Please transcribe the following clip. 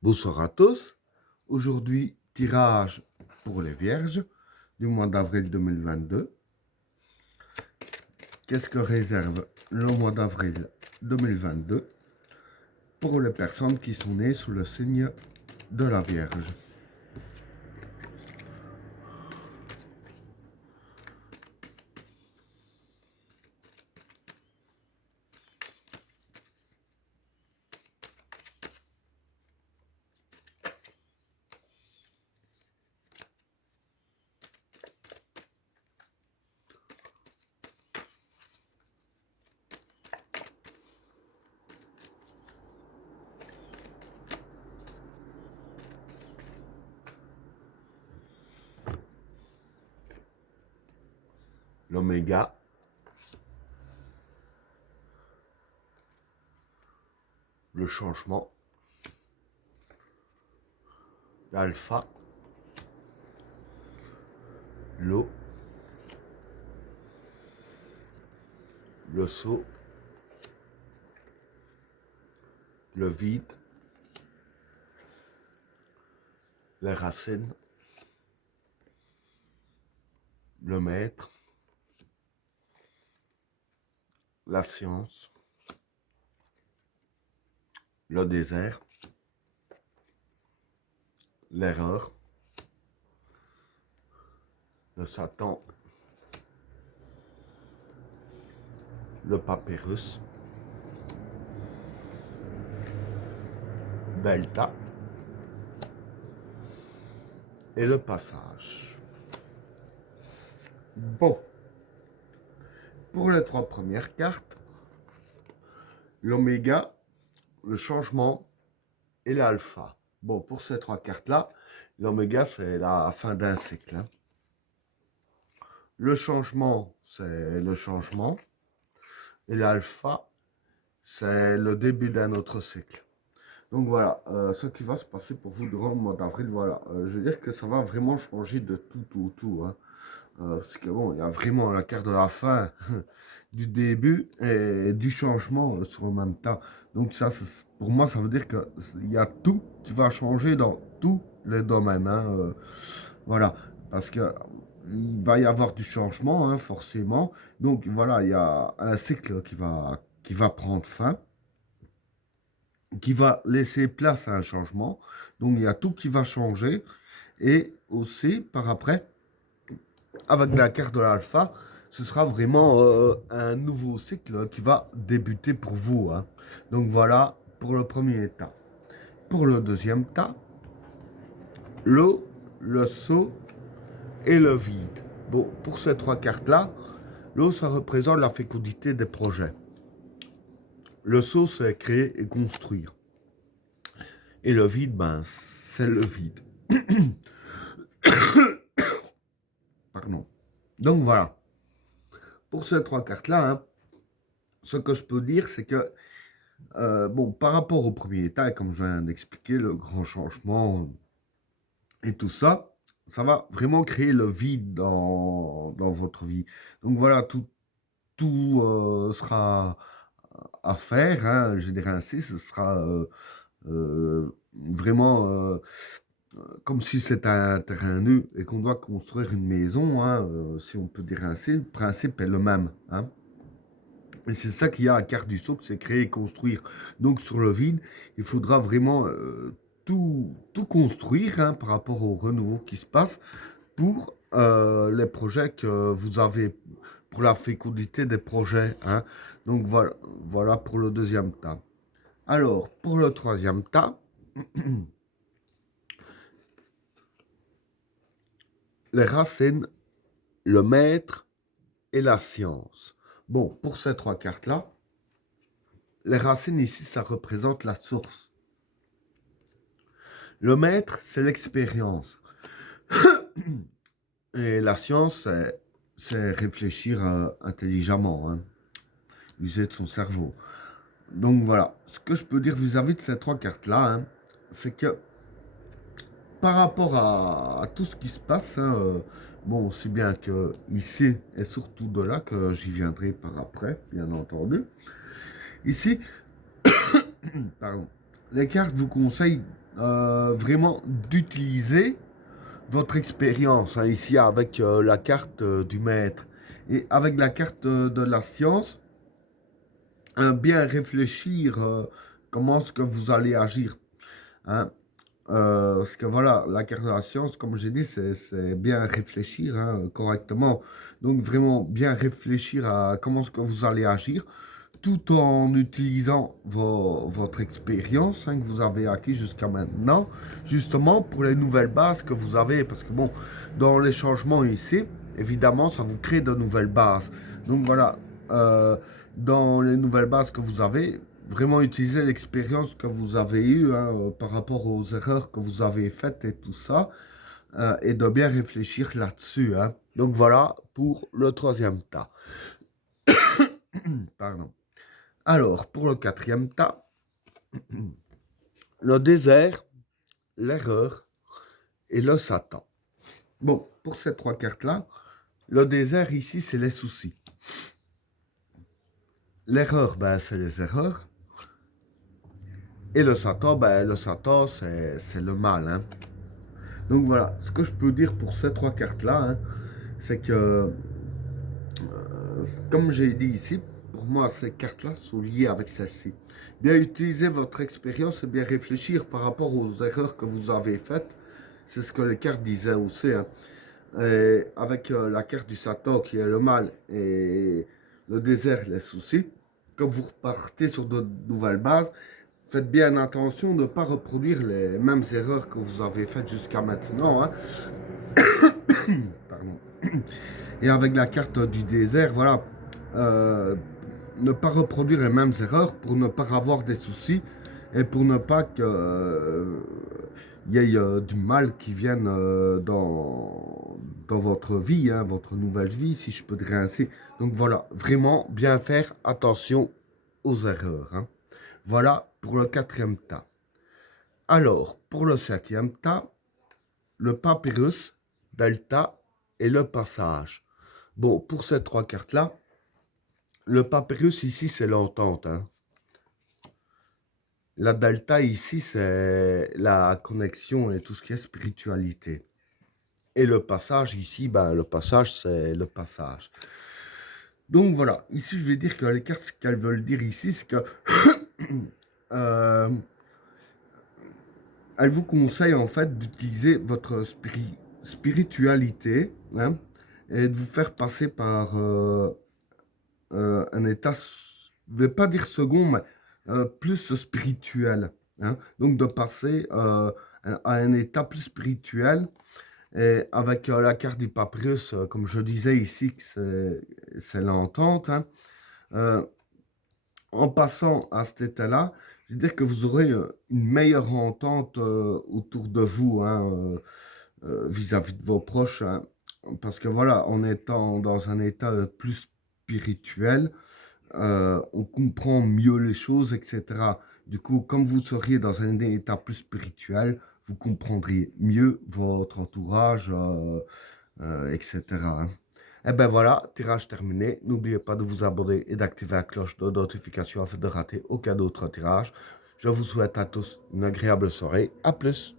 Bonsoir à tous. Aujourd'hui, tirage pour les Vierges du mois d'avril 2022. Qu'est-ce que réserve le mois d'avril 2022 pour les personnes qui sont nées sous le signe de la Vierge? L'oméga, le changement, l'alpha, l'eau, le saut, le vide, les racines, le maître, la science, le désert, l'erreur, le Satan, le papyrus, Delta et le passage. Bon, pour les trois premières cartes, l'oméga, le changement et l'alpha. Bon, pour ces trois cartes-là, l'oméga, c'est la fin d'un cycle. Hein. Le changement, c'est le changement. Et l'alpha, c'est le début d'un autre cycle. Donc voilà, ce qui va se passer pour vous durant le mois d'avril, voilà. Je veux dire que ça va vraiment changer de tout. Hein. Parce que bon, il y a vraiment la carte de la fin, du début et du changement sur le même temps. Donc ça, pour moi, ça veut dire qu'il y a tout qui va changer dans tous les domaines. Hein, voilà, parce que il va y avoir du changement, hein, forcément. Donc voilà, il y a un cycle qui va prendre fin, qui va laisser place à un changement. Donc il y a tout qui va changer. Et aussi, par après, avec la carte de l'alpha, ce sera vraiment un nouveau cycle qui va débuter pour vous. Hein. Donc voilà pour le premier tas. Pour le deuxième tas, l'eau, le seau et le vide. Bon, pour ces trois cartes-là, l'eau, ça représente la fécondité des projets. Le seau, c'est créer et construire. Et le vide, ben, c'est le vide. Pardon. Donc voilà. Pour ces trois cartes-là, hein, ce que je peux dire, c'est que, bon, par rapport au premier état, comme je viens d'expliquer, le grand changement et tout ça, ça va vraiment créer le vide dans votre vie. Donc voilà, tout sera à faire, hein, je dirais ainsi, ce sera vraiment comme si c'était un terrain nu et qu'on doit construire une maison, hein, si on peut dire ainsi, le principe est le même. Hein. Et c'est ça qu'il y a à carte du socle, c'est créer et construire. Donc sur le vide, il faudra vraiment tout construire hein, par rapport au renouveau qui se passe pour les projets que vous avez, pour la fécondité des projets. Hein. Donc voilà pour le deuxième tas. Alors, pour le troisième tas, les racines, le maître et la science. Bon, pour ces trois cartes-là, les racines ici, ça représente la source. Le maître, c'est l'expérience. Et la science, c'est réfléchir intelligemment, hein, user de son cerveau. Donc voilà, ce que je peux dire vis-à-vis de ces trois cartes-là, hein, c'est que par rapport à tout ce qui se passe, hein, bon, aussi bien que ici et surtout de là, que j'y viendrai par après, bien entendu. Ici, pardon, les cartes vous conseillent vraiment d'utiliser votre expérience, hein, ici avec la carte du maître et avec la carte de la science, bien réfléchir comment est-ce que vous allez agir. Hein. Parce que voilà, la carte de la science, comme j'ai dit, c'est bien réfléchir hein, correctement. Donc vraiment bien réfléchir à comment est-ce que vous allez agir, tout en utilisant votre expérience hein, que vous avez acquis jusqu'à maintenant, justement pour les nouvelles bases que vous avez. Parce que bon, dans les changements ici, évidemment, ça vous crée de nouvelles bases. Donc voilà, dans les nouvelles bases que vous avez, vraiment utiliser l'expérience que vous avez eue hein, par rapport aux erreurs que vous avez faites et tout ça, et de bien réfléchir là-dessus. Hein. Donc voilà pour le troisième tas. Pardon. Alors, pour le quatrième tas, le désert, l'erreur et le Satan. Bon, pour ces trois cartes-là, le désert ici, c'est les soucis. L'erreur, ben, c'est les erreurs. Et le Satan, ben, le Satan, c'est le mal. Hein. Donc voilà, ce que je peux dire pour ces trois cartes-là, hein, c'est que, comme j'ai dit ici, pour moi, ces cartes-là sont liées avec celles-ci. Bien utiliser votre expérience et bien réfléchir par rapport aux erreurs que vous avez faites. C'est ce que les cartes disaient aussi. Hein. Et avec la carte du Satan qui est le mal et le désert, les soucis, comme vous repartez sur de nouvelles bases, faites bien attention de ne pas reproduire les mêmes erreurs que vous avez faites jusqu'à maintenant. Hein. Pardon. Et avec la carte du désert, voilà, ne pas reproduire les mêmes erreurs pour ne pas avoir des soucis et pour ne pas que il y ait du mal qui vienne dans votre vie, hein, votre nouvelle vie, si je peux dire ainsi. Donc voilà, vraiment bien faire attention aux erreurs. Hein. Voilà pour le quatrième tas. Alors, pour le cinquième tas, le papyrus, delta et le passage. Bon, pour ces trois cartes-là, le papyrus ici, c'est l'entente. Hein. La delta ici, c'est la connexion et tout ce qui est spiritualité. Et le passage ici, ben, le passage, c'est le passage. Donc voilà, ici, je vais dire que les cartes, ce qu'elles veulent dire ici, c'est que elles vous conseillent en fait d'utiliser votre spiritualité hein, et de vous faire passer par un état, je ne vais pas dire second, mais plus spirituel. Hein. Donc de passer à un état plus spirituel. Et avec la carte du papyrus, comme je disais ici, que c'est l'entente. Hein. En passant à cet état-là, je veux dire que vous aurez une meilleure entente autour de vous, hein, vis-à-vis de vos proches. Hein. Parce que voilà, en étant dans un état plus spirituel, on comprend mieux les choses, etc. Du coup, comme vous seriez dans un état plus spirituel, vous comprendriez mieux votre entourage, etc. Hein. Et ben voilà, tirage terminé. N'oubliez pas de vous abonner et d'activer la cloche de notification afin de rater aucun autre tirage. Je vous souhaite à tous une agréable soirée. À plus.